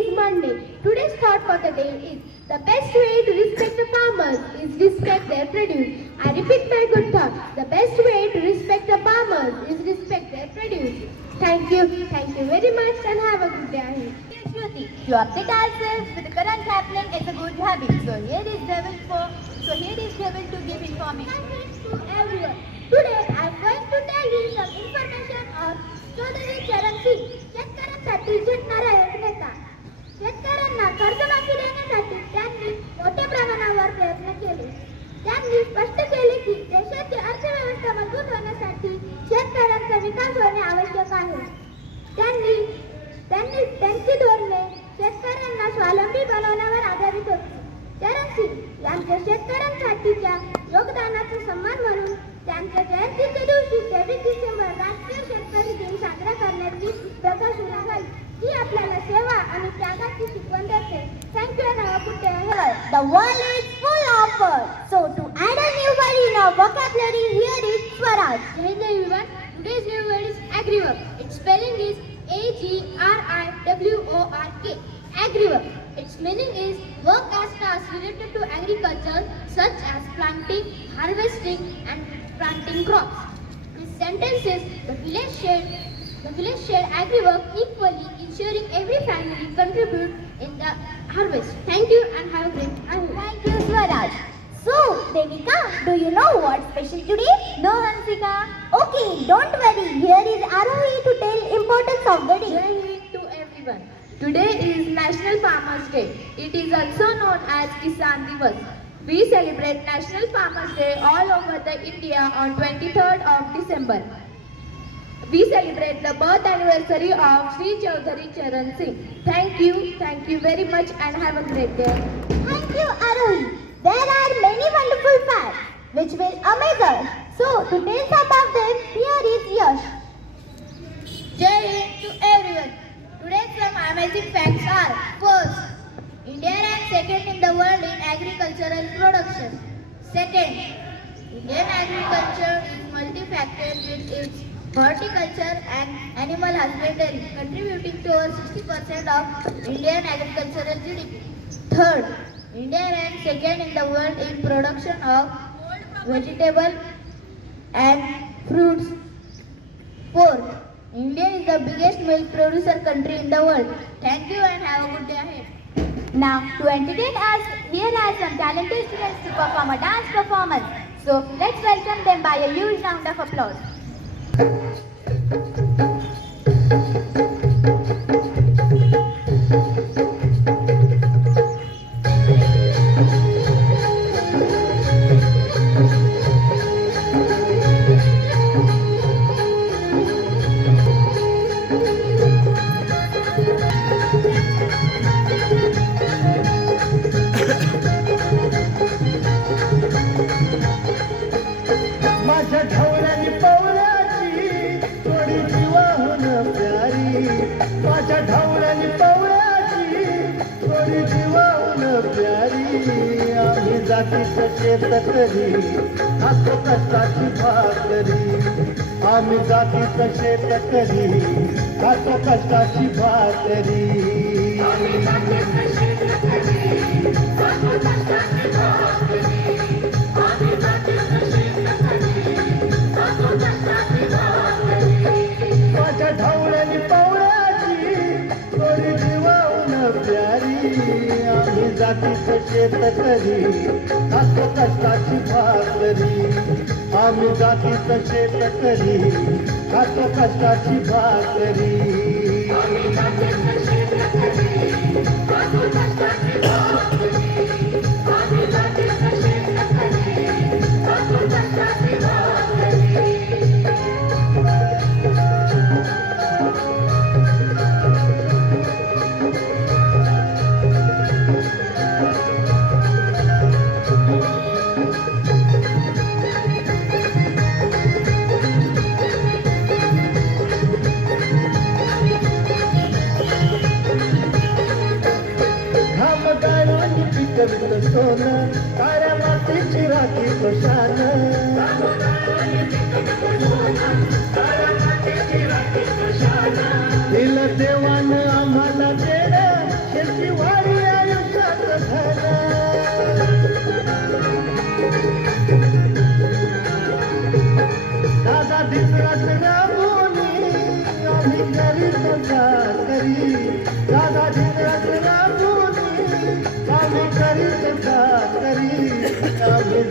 is Monday. Today's thought for the day is the best way to respect the farmers is respect their produce. I repeat my good thought. The best way to respect the farmers is respect their produce. Thank you very much and have a good day ahead. Shruti, to update ourselves with the current happening is a good habit. Here is Devil to give information. To everyone. Today I am going to tell you some information on Chaudhari चरण सिंग, शेतकऱ्यांसाठी झटणारा एक नेता. शेतकऱ्यांना कर्जमाफी देण्यासाठी त्यांनी मोठ्या प्रमाणावर प्रयत्न केले. त्यांनी स्पष्ट केले की देशाची अर्थव्यवस्था मजबूत होण्यासाठी शेतकऱ्यांचा विकास होणे आवश्यक आहे. त्यांची धोरणे शेतकऱ्यांना स्वावलंबी बनवण्यावर आधारित होती. चरण सिंग यांच्या शेतकऱ्यांसाठीच्या योगदानाचा सन्मान म्हणून त्यांच्या जयंतीच्या दिवशी 23 डिसेंबर राष्ट्रीय शेतकरी दिन साजरा करण्याची प्रथा सुरू झाली. ही आपल्याला सेवा आणि त्यागाची शिकवण देते. Thank you and have a good day ahead. The world is full of words. So to add a new word in our vocabulary, here is Swaraj. Hey everyone, today's new word is agriwork. Its spelling is AGRIWORK. Agriwork. Its meaning is work as tasks related to agriculture such as planting, harvesting and planting crops. This sentence is the village shared agriwork equally, ensuring every family contribute in the harvest. Thank you and have a great day. Thank you, Swaraj. So, Devika, do you know what's special today? No, Hansika. Okay, don't worry. Here is Arohi to tell importance of the day. Jai Hind to everyone. Today is National Farmers Day. It is also known as Kisan Diwas. We celebrate National Farmers Day all over the India on 23rd of December. We celebrate the birth anniversary of Sri Chaudhary Charan Singh. Thank you very much and have a great day. Thank you, Arohi. There are many wonderful facts which will amaze us. So, to tell some of them, here is Yash. Jai Hind to everyone. Today some amazing facts are: first, India ranks second in the world in agricultural production. Second, Indian agriculture is multifaceted with its horticulture and animal husbandry contributing to over 60% of Indian agricultural GDP. Third, India ranks second in the world in production of vegetable and fruits. Fourth, India is the biggest milk producer country in the world. Thank you and have a good day ahead. Now, to entertain us, here are some talented students to perform a dance performance. So, let's welcome them by a huge round of applause. माझ्या ढवळ्यानी पवळ्याची थोडी जीवाहून प्यारी. माझ्या ढवळ्यानी पवळ्याची थोडी जीवाहून प्यारी. आम्ही जातीचं शेतकरी खातो कष्टाची भाकरी. आम्ही जातीचं शेतकरी खातो कष्टाची भाकरी. माझ्या ढवळ्यानी पवळ्याची थोडी जीवाहून प्यारी. आम्ही जातीचं शेतकरी खातो कष्टाची भाकरी. आम्ही जातीचं शेतकरी खातो कष्टाची भाकरी. घाम गाळून पिकवित सोनं काळ्या मातीची राखी शान. दिलं देवानं आम्हाला देणं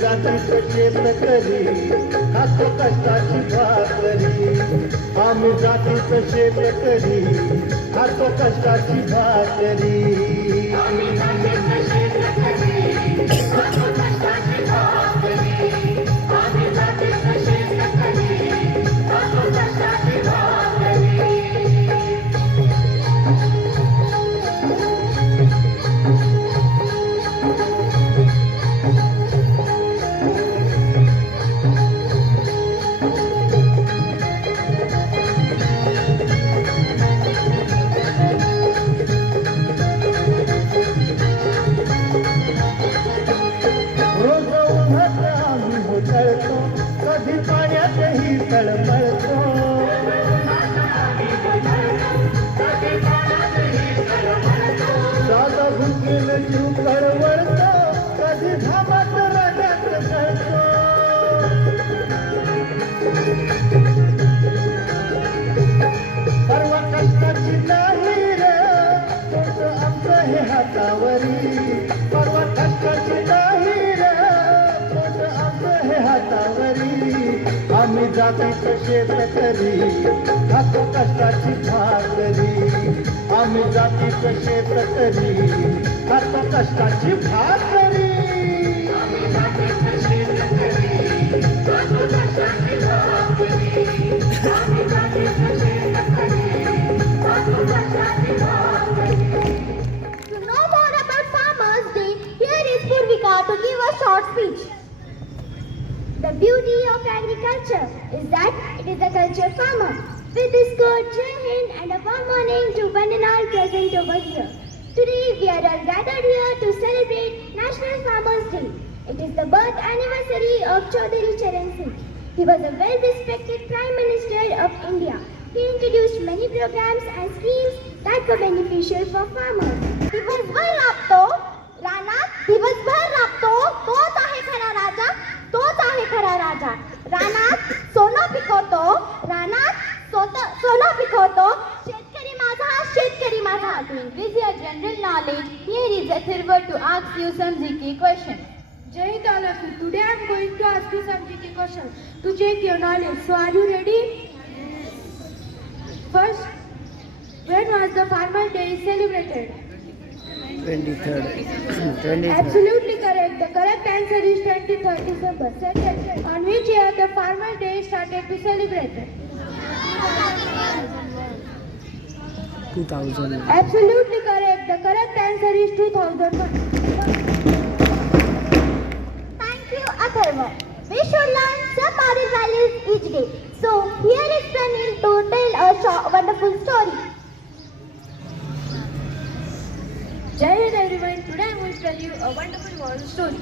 जातीचं शेतकरी खातो कष्टाची भाकरी आम्ही जातीचं शेतकरी खातो कष्टाची भाकरी रोज उन्हात आम्ही होतळतो कधी पाण्यातही तळमळतो साधा भुकेल जीव कळवळतो कधी धामात रड्यात कळतो परवा कष्टाची नाही रे पोट आमचं हे हातावरी परवा कष्टाची नाही रे पोट आमचं हे हातावरी आम्ही जातीचं शेतकरी खातो कष्टाची भाकरी आम्ही जातीचं शेतकरी खातो कष्टाची भाकरी To know more about Farmers' Day, here is Purvika to give a short speech. The beauty of agriculture is that it is a culture farmer. With this good Jai Hind and a warm morning to one and all present over here. Today we are all gathered here to celebrate National Farmers' Day. It is the birth anniversary of Chaudhary Charan Singh. He was a well-respected Prime Minister of India. He introduced many programs and schemes that were beneficial for farmers. दिवसभर राबतो रानात दिवसभर राबतो तोच आहे खरा राजा तोच आहे खरा राजा रानात सोनं पिकवतो रानात सोनं पिकवतो शेतकरी माझा To increase your general knowledge, here is Athirva to ask you some GK questions. Jai Hind all of you. Today I am going to ask you some GK questions to check your knowledge. So are you ready? First, when was the Farmer Day celebrated? 23rd. Absolutely correct. The correct answer is 23rd December. Second, on which year the Farmer Day started to celebrate? 2000. Absolutely correct. The correct answer is 2001. Thank you, Atharva. We should learn some moral values each day. So here is Pranil to tell a wonderful story. Jai Hind everyone. Today I am going to tell you a wonderful moral story.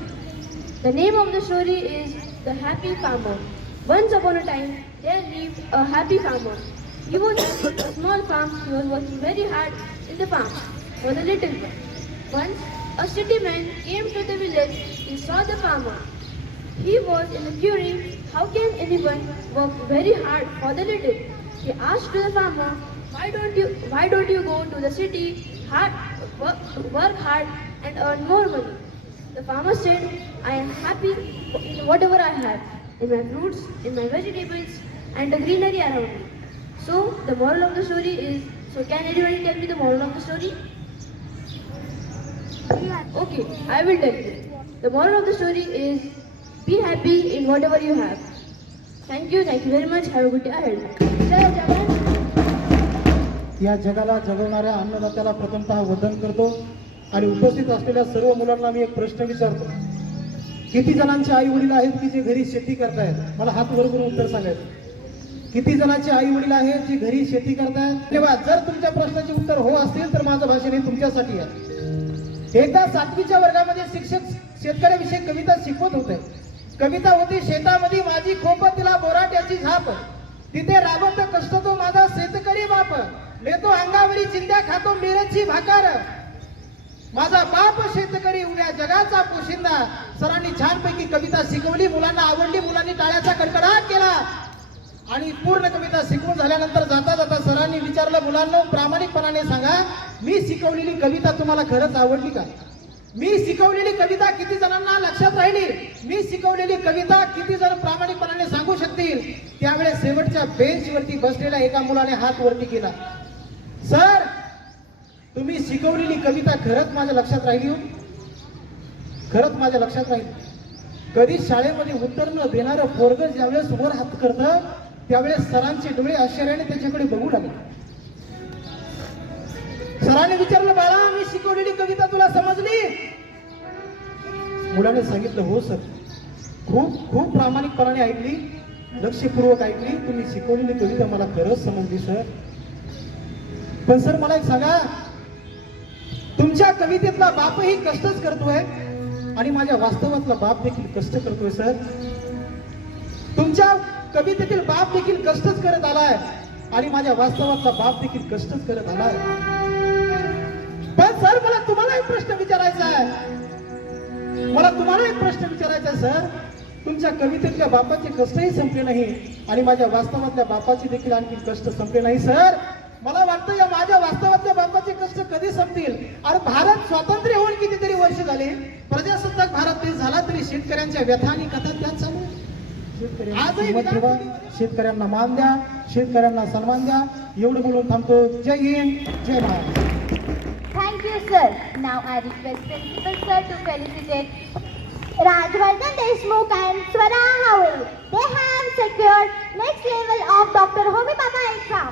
The name of the story is The Happy Farmer. Once upon a time, there lived a happy farmer. He was having a small farm. He was working very hard in the farm for the little one. Once, a city man came to the village. He saw the farmer. He was inquiring, how can anyone work very hard for the little? He asked to the farmer, why don't you go to the city, work hard and earn more money? The farmer said, I am happy in whatever I have, in my fruits, in my vegetables, and the greenery around me. So, the moral of the story is, so can anybody tell me the moral of the story? Okay, I will tell you. The moral of the story is, be happy in whatever you have. Thank you very much. Have a good day ahead. Jai Jawan. या जगाला जगवणाऱ्या अन्नदात्याला प्रथमतः वंदन करतो आणि उपस्थित असलेल्या सर्व मुलांना मी एक प्रश्न विचारतो. किती जणांचे आई वडील आहेत की जे घरी शेती करतायत? मला हात वर करून उत्तर सांगायचं. किती जणांचे आई वडील आहेत जे घरी शेती करतायत? तेव्हा जर तुमच्या प्रश्नाचे उत्तर हो असतील तर माझं भाषण हे तुमच्यासाठी आहे. एकदा 7वीच्या वर्गामध्ये शिक्षक शेतकऱ्याविषयी कविता शिकवत होते. कविता होती, शेतामध्ये माझी खोप तिला बोराट्याची झाप, तिथे राबत कष्ट तो माझा शेतकरी बाप, लेतो अंगावरी चिंध्या खातो मिरची भाकर, माझा बाप शेतकरी उद्या जगाचा पोशिंदा. सरांनी छानपैकी कविता शिकवली, मुलांना आवडली, मुलांनी टाळ्याचा कडकडाट केला आणि पूर्ण कविता शिकवून झाल्यानंतर जाता जाता सरांनी विचारलं, मुलांना प्रामाणिकपणाने सांगा, मी शिकवलेली कविता तुम्हाला खरंच आवडली का? मी शिकवलेली कविता किती जणांना लक्षात राहिली, मी शिकवलेली कविता किती जण प्रामाणिकपणाने सांगू शकतील. त्यावेळेस शेवटच्या बेंचवरती बसलेल्या एका मुलाने हात वरती केला. सर, तुम्ही शिकवलेली कविता खरंच माझ्या लक्षात राहिली हो, खरंच माझ्या लक्षात राहिली. कधी शाळेमध्ये उत्तर न देणारं पोरग ज्यावेळेस वर हात करतं त्यावेळेस सरांचे डोळे आश्चर्याने त्याच्याकडे बघू लागले. सरांनी विचारलं, बाळा मी शिकवलेली कविता तुला समजली? मुलाने सांगितलं, हो सर, खूप खूप प्रामाणिकपणाने ऐकली, लक्षपूर्वक ऐकली, तुम्ही शिकवलेली कविता मला खरंच समजली सर. पण सर मला एक सांगा, तुमच्या कवितेतला बापही कष्टच करतोय आणि माझ्या वास्तवातला बाप देखील कष्ट करतोय सर. तुमच्या कवितेतील बाप देखील कष्टच करत आलाय आणि माझ्या वास्तवातला बाप देखील कष्टच करत आलाय. पण सर मला तुम्हाला एक प्रश्न विचारायचा आहे, मला तुम्हाला एक प्रश्न विचारायचा आहे सर. तुमच्या कवितेतल्या बापाचे कष्टही संपले नाही आणि माझ्या वास्तवातल्या बापाचे देखील आणखी कष्ट संपले नाही सर. मला वाटतं या माझ्या वास्तवातल्या बापाचे कष्ट कधी संपतील? अरे भारत स्वातंत्र्य होऊन कितीतरी वर्ष झाले, प्रजासत्ताक भारत देश झाला तरी शेतकऱ्यांच्या व्यथा आणि कथा त्याच चालू आहे. किंमत ठेवा, शेतकऱ्यांना मान द्या, शेतकऱ्यांना सन्मान द्या. एवढं बोलून थांबतो. जय हिंद, जय Maharashtra. Thank you, sir. Now I request Principal Sir to felicitate Rajvardhan Deshmukh and Swara Howell. They have secured next level of Dr. Homi Baba exam.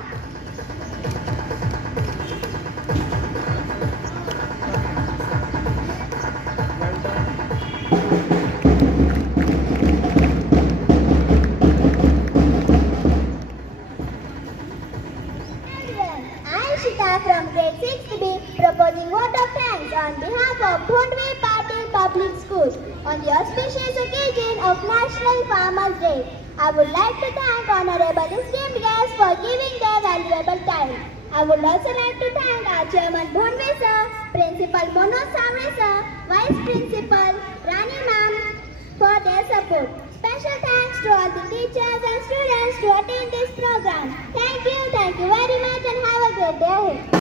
From grade 6B proposing vote of thanks on behalf of Bhondwe Patil Public School on the auspicious occasion of National Farmers Day. I would like to thank honorable esteemed guests for giving their valuable time. I would also like to thank our Chairman Bhondwe sir, Principal Manoj Samre sir, Vice Principal Rani ma'am for their support. Special thanks to all the teachers and students to attend this program. Thank you very much and have a good day.